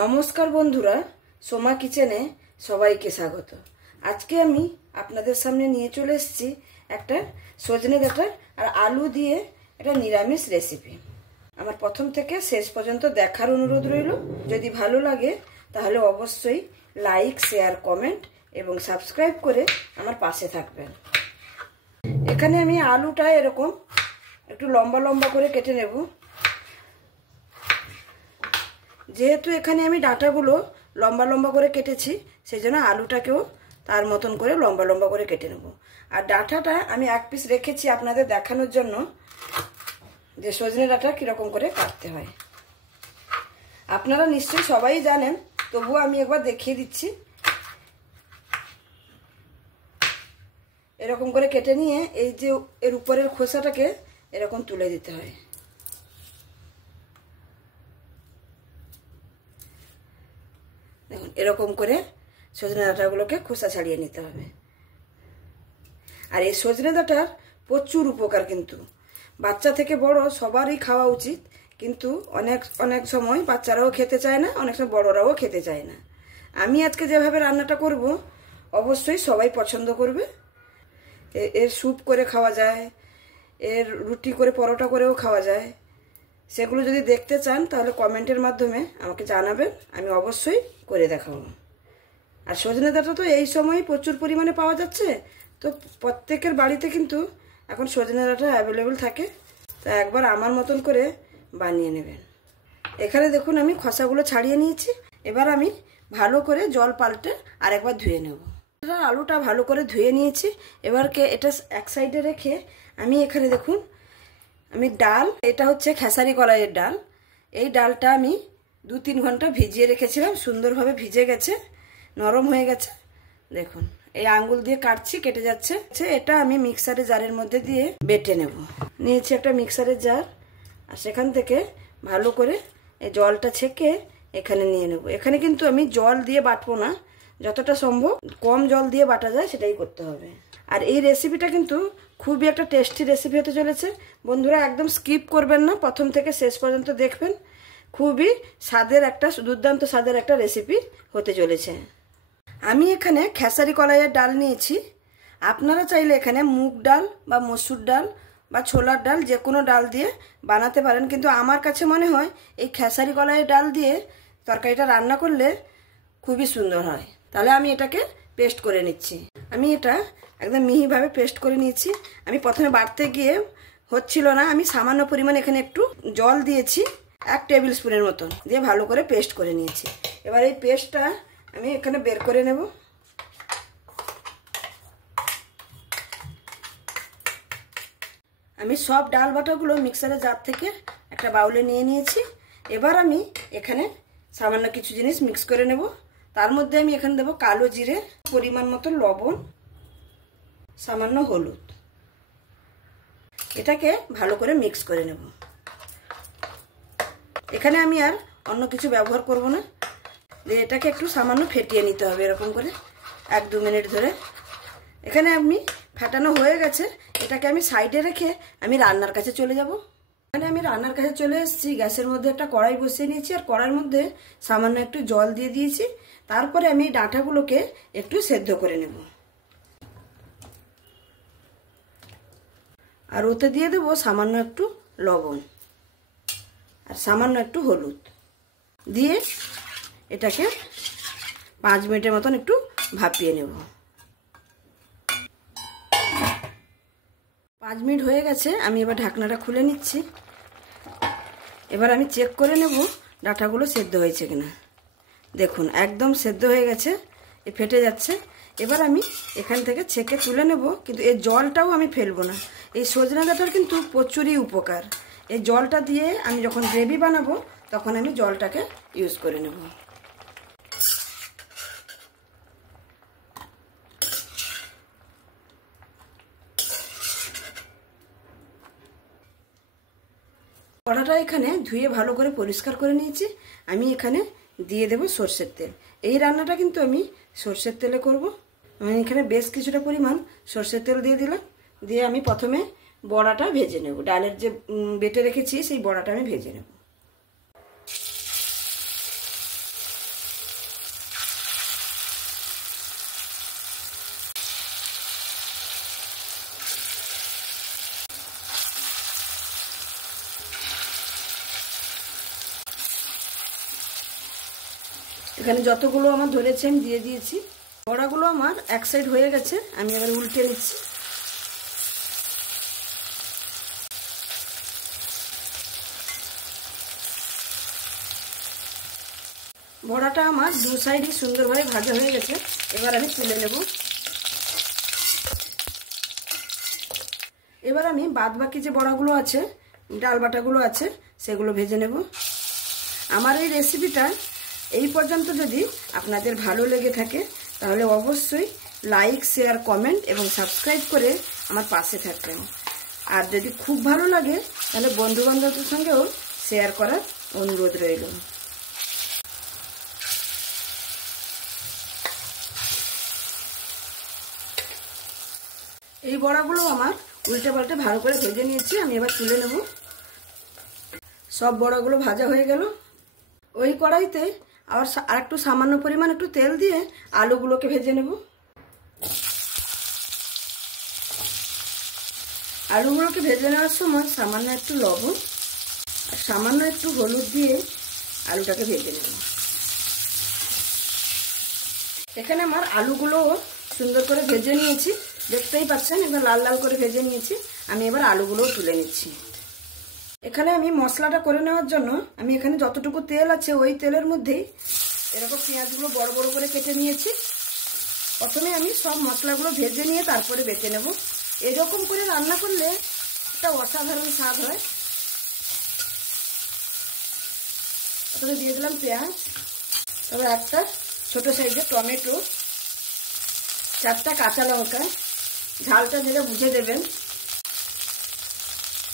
নমস্কার বন্ধুরা, সোমা কিচেনে সবাইকে স্বাগত। আজকে আমি আপনাদের সামনে নিয়ে চলে এসেছি একটা সজনে ডাঁটা আর আলু দিয়ে একটা নিরামিষ রেসিপি। আমার প্রথম থেকে শেষ পর্যন্ত দেখার অনুরোধ রইল। যদি ভালো লাগে তাহলে অবশ্যই লাইক, শেয়ার, কমেন্ট এবং সাবস্ক্রাইব করে আমার পাশে থাকবেন। এখানে আমি আলুটা এরকম একটু লম্বা লম্বা করে কেটে নেব। যেহেতু এখানে আমি ডাঁটাগুলো লম্বা লম্বা করে কেটেছি, সেই জন্য আলুটাকেও তার মতন করে লম্বা লম্বা করে কেটে নেব। আর ডাঁটাটা আমি এক পিস রেখেছি আপনাদের দেখানোর জন্য যে সজনে ডাঁটা কীরকম করে কাটতে হয়। আপনারা নিশ্চয়ই সবাই জানেন, তবুও আমি একবার দেখিয়ে দিচ্ছি। এরকম করে কেটে নিয়ে এই যে এর উপরের খোসাটাকে এরকম তুলে দিতে হয়। দেখুন, এরকম করে সজনে ডাঁটাগুলোকে খোসা ছাড়িয়ে নিতে হবে। আর এই সজনে ডাঁটার প্রচুর উপকার, কিন্তু বাচ্চা থেকে বড় সবারই খাওয়া উচিত। কিন্তু অনেক সময় বাচ্চারাও খেতে চায় না, অনেক সময় বড়রাও খেতে চায় না। আমি আজকে যেভাবে রান্নাটা করব অবশ্যই সবাই পছন্দ করবে। এর স্যুপ করে খাওয়া যায়, এর রুটি করে পরোটা করেও খাওয়া যায়। সেগুলো যদি দেখতে চান তাহলে কমেন্টের মাধ্যমে আমাকে জানাবেন, আমি অবশ্যই করে দেখাবো। আর সজনে ডাঁটা তো এই সময় প্রচুর পরিমাণে পাওয়া যাচ্ছে, তো প্রত্যেকের বাড়িতে কিন্তু এখন সজনে ডাঁটা অ্যাভেলেবেল থাকে। তা একবার আমার মতন করে বানিয়ে নেবেন। এখানে দেখুন আমি খোসাগুলো ছাড়িয়ে নিয়েছি। এবার আমি ভালো করে জল পাল্টে আরেকবার ধুয়ে নেব। আলুটা ভালো করে ধুয়ে নিয়েছি। এবারকে এটা এক সাইডে রেখে আমি এখানে দেখুন আমি ডাল, এটা হচ্ছে খেসারি কলাইয়ের ডাল। এই ডালটা আমি 2-3 ঘন্টা ভিজিয়ে রেখেছিলাম। সুন্দরভাবে ভিজে গেছে, নরম হয়ে গেছে। দেখুন এই আঙ্গুল দিয়ে কাটছি, কেটে যাচ্ছে। এটা আমি মিক্সারের জারের মধ্যে দিয়ে বেটে নেব। নিয়েছি একটা মিক্সারের জার, আর সেখান থেকে ভালো করে এই জলটা ছেঁকে এখানে নিয়ে নেব। এখানে কিন্তু আমি জল দিয়ে বাটবো না, যতটা সম্ভব কম জল দিয়ে বাটা যায় সেটাই করতে হবে। আর এই রেসিপিটা কিন্তু খুবই একটা টেস্টি রেসিপি হতে চলেছে। বন্ধুরা একদম স্কিপ করবেন না, প্রথম থেকে শেষ পর্যন্ত দেখবেন। খুবই স্বাদের একটা, দুর্দান্ত স্বাদের একটা রেসিপি হতে চলেছে। আমি এখানে খেসারি কলাইয়ের ডাল নিয়েছি। আপনারা চাইলে এখানে মুগ ডাল বা মসুর ডাল বা ছোলার ডাল, যে কোনো ডাল দিয়ে বানাতে পারেন। কিন্তু আমার কাছে মনে হয় এই খেসারি কলাইয়ের ডাল দিয়ে তরকারিটা রান্না করলে খুবই সুন্দর হয়। তাহলে আমি এটাকে পেস্ট করে নিচ্ছি। আমি এটা একদম মিহিভাবে পেস্ট করে নিয়েছি। আমি প্রথমে বাটতে গিয়ে হচ্ছিল না, আমি সামান্য পরিমাণে এখানে একটু জল দিয়েছি, 1 টেবিল স্পুনের মতন দিয়ে ভালো করে পেস্ট করে নিয়েছি। এবার এই পেস্টটা আমি এখানে বের করে নেব। আমি সব ডাল বাটাগুলো মিক্সারের জার থেকে একটা বাউলে নিয়ে নিয়েছি। এবার আমি এখানে সামান্য কিছু জিনিস মিক্স করে নেব। তার মধ্যে আমি এখানে দেবো কালো জিরে, পরিমাণ মতো লবণ, সামান্য হলুদ। এটাকে ভালো করে মিক্স করে নেব। এখানে আমি আর অন্য কিছু ব্যবহার করব না। এটাকে একটু সামান্য ফেটিয়ে নিতে হবে এরকম করে 1-2 মিনিট ধরে। এখানে আমি ফেটানো হয়ে গেছে। এটাকে আমি সাইডে রেখে আমি রান্নার কাছে চলে যাব। এখানে আমি রান্নার কাছে চলে এসেছি। গ্যাসের মধ্যে একটা কড়াই বসিয়ে নিয়েছি, আর কড়াইয়ের মধ্যে সামান্য একটু জল দিয়ে দিয়েছি। তারপরে আমি ডাঁটাগুলোকে একটু সেদ্ধ করে নেব। আর ওতে দিয়ে দেবো সামান্য একটু লবণ আর সামান্য একটু হলুদ দিয়ে এটাকে 5 মিনিটের মতন একটু ভাপিয়ে নেব। 5 মিনিট হয়ে গেছে। আমি এবার ঢাকনাটা খুলে নিচ্ছি। এবার আমি চেক করে নেব ডাঁটাগুলো সেদ্ধ হয়েছে কিনা। দেখুন একদম সেদ্ধ হয়ে গেছে, ফেটে যাচ্ছে। এবার আমি এখান থেকে ছেঁকে তুলে নেব, কিন্তু এই জলটাও আমি ফেলবো না। এই সজনে ডাঁটার কিন্তু প্রচুরই উপকার। এই জলটা দিয়ে আমি যখন গ্রেভি বানাবো তখন আমি জলটাকে ইউজ করে নেব। কড়াটা এখানে ধুয়ে ভালো করে পরিষ্কার করে নিয়েছি। আমি এখানে দিয়ে দেব সরষের তেল। এই রান্নাটা কিন্তু আমি সরষের তেলে করব। আমি এখানে বেশ কিছুটা পরিমাণ সরষের তেল দিয়ে দিলাম। দিয়ে আমি প্রথমে বড়াটা ভেজে নেব। ডালের যে বেটে রেখেছি সেই বড়াটা আমি ভেজে নেব। এখানে যতগুলো আমার ধরেছে আমি দিয়ে দিয়েছি। বড়াগুলো আমার এক সাইড হয়ে গেছে, আমি এবার উল্টে নিচ্ছি। বড়াটা আমার দু সাইডই সুন্দরভাবে ভাজা হয়ে গেছে, এবার আমি তুলে নেব। এবার আমি বাদ বাকি যে বড়াগুলো আছে, ডাল বাটাগুলো আছে, সেগুলো ভেজে নেব। আমার এই রেসিপিটা এই পর্যন্ত যদি আপনাদের ভালো লেগে থাকে তাহলে অবশ্যই লাইক, শেয়ার, কমেন্ট এবং সাবস্ক্রাইব করে আমার পাশে থাকবেন। আর যদি খুব ভালো লাগে তাহলে বন্ধুবান্ধবদের সঙ্গেও শেয়ার করার অনুরোধ রইল। এই বড়াগুলো আমার উল্টে পাল্টে ভালো করে ভেজে নিয়েছি, আমি এবার তুলে নেব। সব বড়াগুলো ভাজা হয়ে গেল। ওই কড়াইতে আর একটু সামান্য পরিমাণ একটু তেল দিয়ে আলুগুলোকে ভেজে নেব। আলুগুলোকে ভেজে নেওয়ার সময় সামান্য একটু লবণ আর সামান্য একটু হলুদ দিয়ে আলুটাকে ভেজে নেব। এখানে আমার আলুগুলো সুন্দর করে ভেজে নিয়েছি, দেখতেই পাচ্ছেন এবার লাল লাল করে ভেজে নিয়েছি। আমি এবার আলুগুলোও তুলে নিচ্ছি। এখানে আমি মশলাটা করে নেওয়ার জন্য আমি এখানে যতটুকু তেল আছে ওই তেলের মধ্যেই এরকম পেঁয়াজগুলো বড় বড় করে কেটে নিয়েছি। প্রথমে আমি সব মশলাগুলো ভেজে নিয়ে তারপরে বেটে নেব। এরকম করে রান্না করলে একটা অসাধারণ স্বাদ হয়। প্রথমে দিয়ে দিলাম পেঁয়াজ, তারপর একটা ছোট সাইজের টমেটো, 4টা কাঁচা লঙ্কা, ঝালটা যেটা বুঝে দেবেন,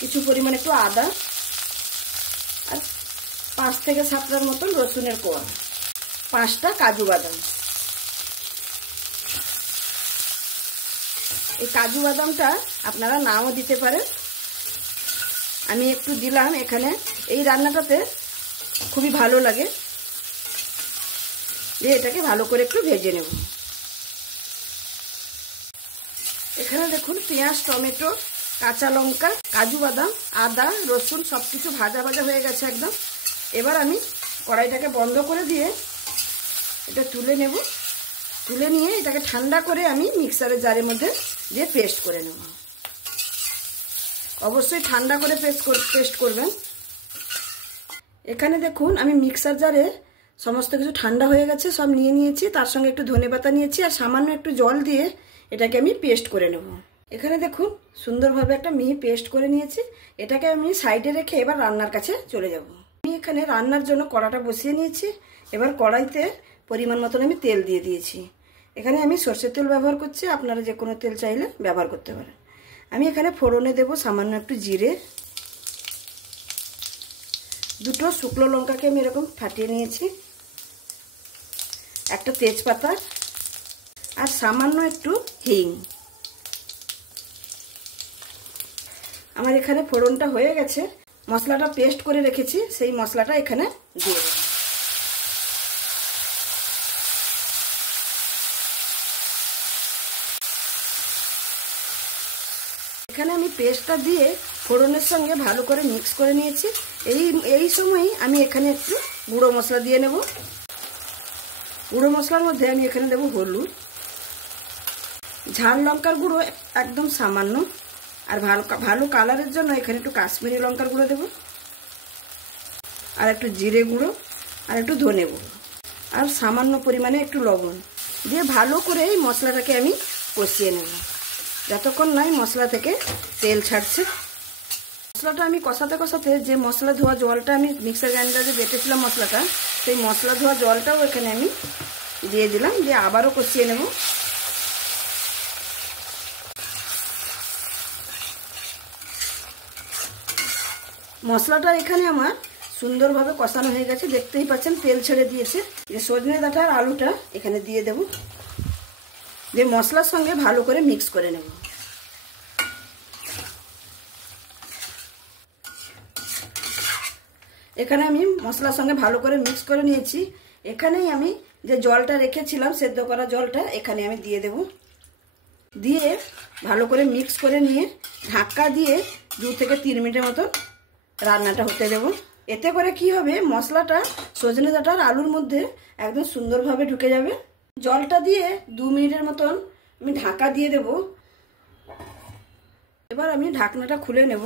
কিছু পরিমাণ একটু আদা আর 5 থেকে 7টার মতন রসুনের কোয়া, 5টা কাজু বাদাম। এই কাজু বাদামটা আপনারা নাও দিতে পারেন, আমি একটু দিলাম। এখানে এই রান্নাটাতে খুবই ভালো লাগে। দিয়ে এটাকে ভালো করে একটু ভেজে নেব। এখানে দেখুন পেঁয়াজ, টমেটো, কাঁচা লঙ্কা, কাজু বাদাম, আদা, রসুন সবকিছু ভাজা ভাজা হয়ে গেছে একদম। এবার আমি কড়াইটাকে বন্ধ করে দিয়ে এটা তুলে নেব। তুলে নিয়ে এটাকে ঠান্ডা করে আমি মিক্সারের জারের মধ্যে দিয়ে পেস্ট করে নেব। অবশ্যই ঠান্ডা করে পেস্ট করবেন। এখানে দেখুন আমি মিক্সার জারে সমস্ত কিছু ঠান্ডা হয়ে গেছে, সব নিয়ে নিয়েছি। তার সঙ্গে একটু ধনেপাতা নিয়েছি আর সামান্য একটু জল দিয়ে এটাকে আমি পেস্ট করে নেব। এখানে দেখুন সুন্দরভাবে একটা মিহি পেস্ট করে নিয়েছি। এটাকে আমি সাইডে রেখে এবার রান্নার কাছে চলে যাব। আমি এখানে রান্নার জন্য কড়াটা বসিয়ে নিয়েছি। এবার কড়াইতে পরিমাণ মতন আমি তেল দিয়ে দিয়েছি। এখানে আমি সরষের তেল ব্যবহার করছি, আপনারা যে কোনো তেল চাইলে ব্যবহার করতে পারেন। আমি এখানে ফোড়নে দেব সামান্য একটু জিরে, 2টো শুকনো লঙ্কাকে আমি এরকম ফাটিয়ে নিয়েছি, একটা তেজপাতা আর সামান্য একটু হিং। আমার এখানে ফোড়নটা হয়ে গেছে। মশলাটা পেস্ট করে রেখেছি, সেই মশলাটা এখানে দিয়ে দেব। এখানে আমি পেস্টটা দিয়ে ফোড়নের সঙ্গে ভালো করে মিক্স করে নিয়েছি। এই সময়ই আমি এখানে একটু গুঁড়ো মশলা দিয়ে নেব। গুঁড়ো মশলার মধ্যে আমি এখানে দেব হলুদ, ঝাল লঙ্কার গুঁড়ো একদম সামান্য, আর ভালো কালারের জন্য এখানে একটু কাশ্মীরি লঙ্কার গুঁড়ো দেব, আর একটু জিরে গুঁড়ো, আর একটু ধনে গুঁড়ো, আর সামান্য পরিমাণে একটু লবণ দিয়ে ভালো করে এই মশলাটাকে আমি কষিয়ে নেব যতক্ষণ না মশলা থেকে তেল ছাড়ছে। মশলাটা আমি কষাতে কষাতে যে মশলা ধোয়া জলটা আমি মিক্সার গ্রাইন্ডারে বেটেছিলাম মশলাটা, সেই মশলা ধোয়া জলটাও এখানে আমি দিয়ে দিলাম, দিয়ে আবারও কষিয়ে নেব। মশলাটা এখানে আমার সুন্দরভাবে কষানো হয়ে গেছে, দেখতেই পাচ্ছেন তেল ছেড়ে দিয়েছে। যে সজনে ডাঁটা আর আলুটা এখানে দিয়ে দেব, দিয়ে মশলার সঙ্গে ভালো করে মিক্স করে নেব। এখানে আমি মশলার সঙ্গে ভালো করে মিক্স করে নিয়েছি। এখানেই আমি যে জলটা রেখেছিলাম সেদ্ধ করা জলটা এখানে আমি দিয়ে দেব, দিয়ে ভালো করে মিক্স করে নিয়ে ঢাকা দিয়ে 2 থেকে 3 মিনিটের মতো রান্নাটা হতে দেব। এতে করে কি হবে, মশলাটা সজনে ডাঁটা আর আলুর মধ্যে একদম সুন্দরভাবে ঢুকে যাবে। জলটা দিয়ে 2 মিনিটের মতন আমি ঢাকা দিয়ে দেব। এবার আমি ঢাকনাটা খুলে নেব।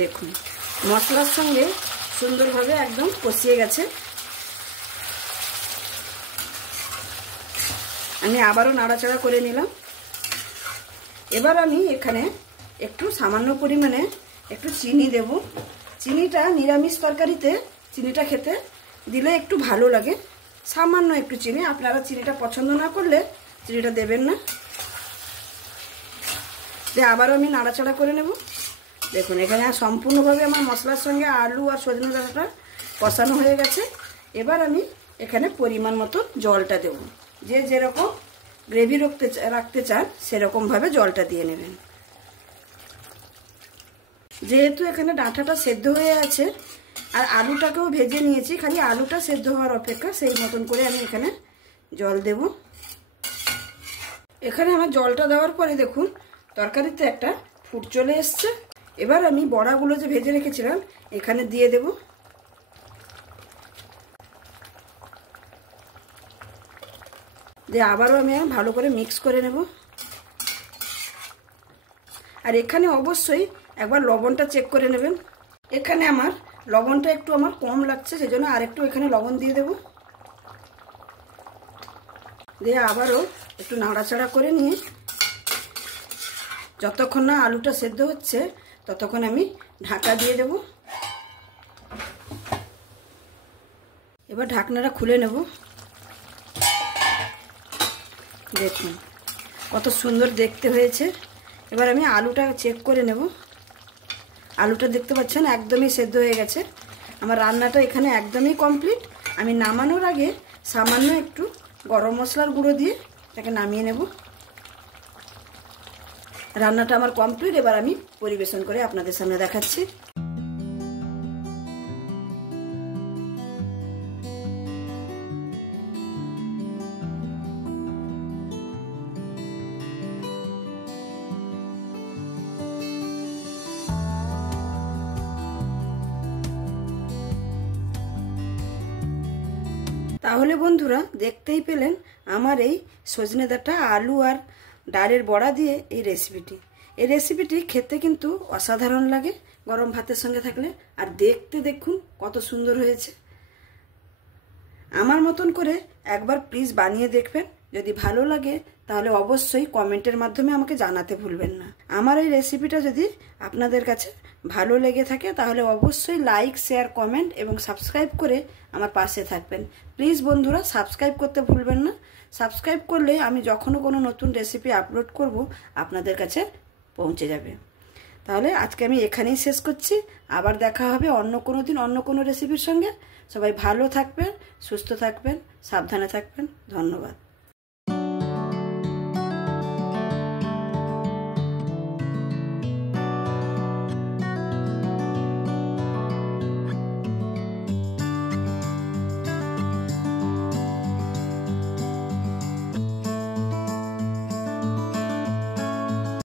দেখুন মশলার সঙ্গে সুন্দরভাবে একদম কষিয়ে গেছে। আমি আবারও নাড়াচাড়া করে নিলাম। এবার আমি এখানে একটু সামান্য পরিমাণে একটু চিনি দেব। চিনিটা নিরামিষ তরকারিতে চিনিটা খেতে দিলে একটু ভালো লাগে। সামান্য একটু চিনি, আপনারা চিনিটা পছন্দ না করলে চিনিটা দেবেন না। দিয়ে আবারও আমি নাড়াচাড়া করে নেব। দেখুন এখানে সম্পূর্ণভাবে আমার মশলার সঙ্গে আলু আর সজনে ডাঁটাটা কষানো হয়ে গেছে। এবার আমি এখানে পরিমাণ মতো জলটা দেব। যে যেরকম গ্রেভি রাখতে চান সেরকমভাবে জলটা দিয়ে নেবেন। যেহেতু এখানে ডাঁটাটা সেদ্ধ হয়ে আছে আর আলুটাকেও ভেজে নিয়েছি, খালি আলুটা সেদ্ধ হওয়ার অপেক্ষা, সেই মতন করে আমি এখানে জল দেব। এখানে আমার জলটা দেওয়ার পরে দেখুন তরকারিতে একটা ফুট চলে এসছে। এবার আমি বড়াগুলো যে ভেজে রেখেছিলাম এখানে দিয়ে দেব। দিয়ে আবারও আমি ভালো করে মিক্স করে নেব। আর এখানে অবশ্যই একবার লবণটা চেক করে নেবেন। এখানে আমার লবণটা একটু আমার কম লাগছে, সেজন্য আরেকটু এখানে লবণ দিয়ে দেব। দিয়ে আবারও একটু নাড়াচাড়া করে নিয়ে যতক্ষণ না আলুটা সেদ্ধ হচ্ছে ততক্ষণ আমি ঢাকা দিয়ে দেব। এবার ঢাকনাটা খুলে নেব। দেখুন কত সুন্দর দেখতে হয়েছে। এবার আমি আলুটা চেক করে নেব। আলুটা দেখতে পাচ্ছেন একদমই সেদ্ধ হয়ে গেছে। আমার রান্নাটা এখানে একদমই কমপ্লিট। আমি নামানোর আগে সামান্য একটু গরম মশলার গুঁড়ো দিয়ে এটাকে নামিয়ে নেব। রান্নাটা আমার কমপ্লিট। এবার আমি পরিবেশন করে আপনাদের সামনে দেখাচ্ছি। তাহলে বন্ধুরা দেখতেই পেলেন আমার এই সজনে ডাঁটা আলু আর ডালের বড়া দিয়ে এই রেসিপিটি খেতে কিন্তু অসাধারণ লাগে গরম ভাতের সঙ্গে থাকলে। আর দেখতে দেখুন কত সুন্দর হয়েছে। আমার মতন করে একবার প্লিজ বানিয়ে দেখবেন। যদি ভালো লাগে তাহলে অবশ্যই কমেন্টের মাধ্যমে আমাকে জানাতে ভুলবেন না। আমার এই রেসিপিটা যদি আপনাদের কাছে ভালো লেগে থাকে তাহলে অবশ্যই লাইক, শেয়ার, কমেন্ট এবং সাবস্ক্রাইব করে আমার পাশে থাকবেন। প্লিজ বন্ধুরা সাবস্ক্রাইব করতে ভুলবেন না। সাবস্ক্রাইব করলে আমি যখনও কোনো নতুন রেসিপি আপলোড করব আপনাদের কাছে পৌঁছে যাবে। তাহলে আজকে আমি এখানেই শেষ করছি। আবার দেখা হবে অন্য কোনো দিন অন্য কোনো রেসিপির সঙ্গে। সবাই ভালো থাকবেন, সুস্থ থাকবেন, সাবধানে থাকবেন। ধন্যবাদ।